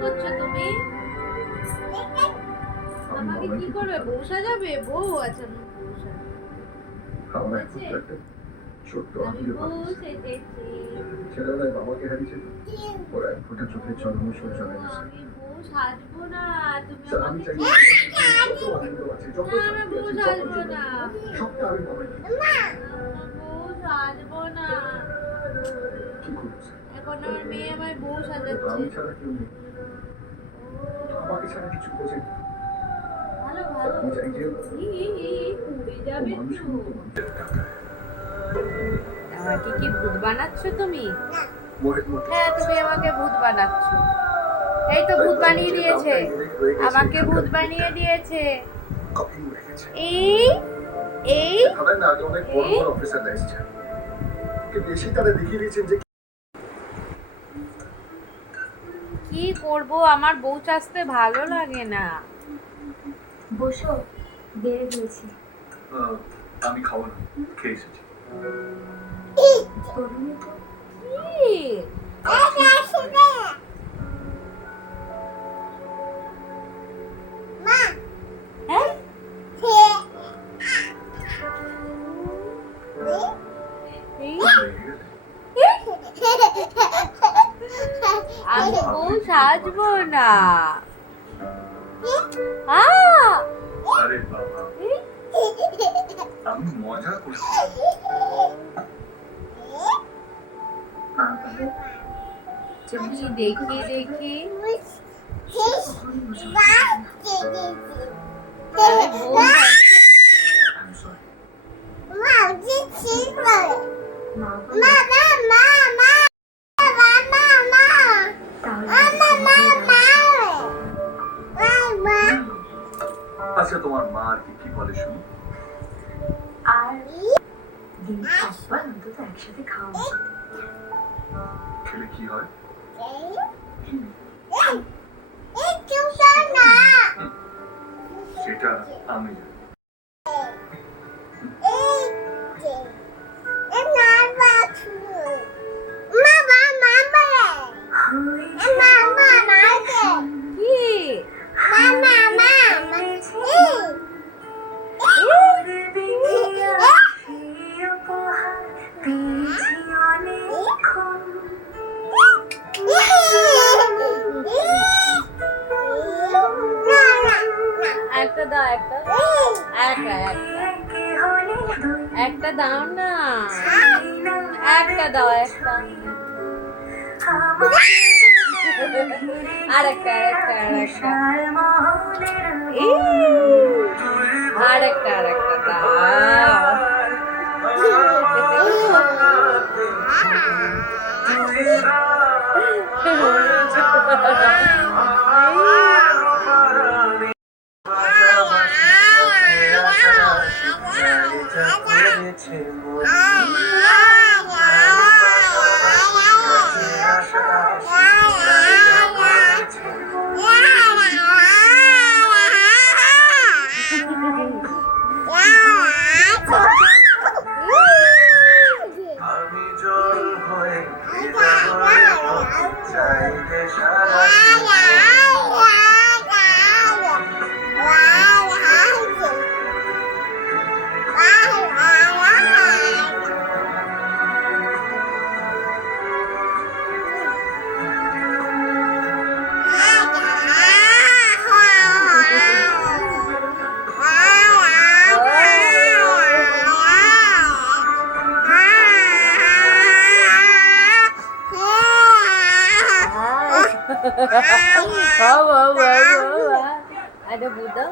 করছো তুমি? আমাকে কি করবে? বউ সাজাবে? বউ আছে না, বউ সাজাবে। ছোট্ট আমি বউ সেজেছি। ছেলেবেলায় বাবাকে হারিয়েছে, ওরা এক ফোঁটা চোখের জল অনুসরণ চলে গেছে। আমি বউ সাজবো না, তুমি স্যার, আমি আমাকে চাই যত আনন্দ আছে, যত না, আমি শান্তি বউ আছে, সাজবো যত না। সবটা আমি বাবাকে দিই। বউ সাজবো না। কি করবো স্যার? এখন আমার মেয়ে আমায় বউ সাজাচ্ছে। আমি ছাড়া কেউ নেই, আমাকে ছাড়া কিছু বোঝে না। ভালো ভালো। আমি চাই যে পুড়ে যাবে মানুষ তো। কিন্তু মানুষের টাকা। আমাকে কি ভূত বানাচ্ছ তুমি? মোহের মধ্যে হ্যাঁ, তুমি আমাকে ভূত বানাচ্ছ। এই তো ভূত বানিয়ে দিয়েছে, আমাকে ভূত বানিয়ে দিয়েছে। কপি হয়ে গেছে। এই এই ভাবেন না, আগে অনেক বড় বড় অফিসাররা এসেছেন, কিন্তু এসেই তারা দেখিয়ে দিয়েছেন যে কি করব, আমার বউ চাচতে ভালো লাগে না। বসো, দেরি হয়েছে। আমি খাবো না, খেয়ে এসেছি। তরুণী তো কি? হ্যাঁ? এই? আমি বউ সাজবো না। আরে বাবা, আমি মজা করছি। কি দেখি দেখি? আমি বউ I'm sorry. আচ্ছা, তোমার মা আর কি বলে শুনি? আর দিন একবার অন্তত একসাথে খাওয়া উচিত। খেলে কি হয়? সেটা আমি জানি। একটা দাও, একটা একটা একটা দাও না, একটা দাও, একটা আরেকটা আরেকটা আরেকটা আরেকটা আরেকটা দাও। আমি জল হয়ে চাইলে সারা Ada budak.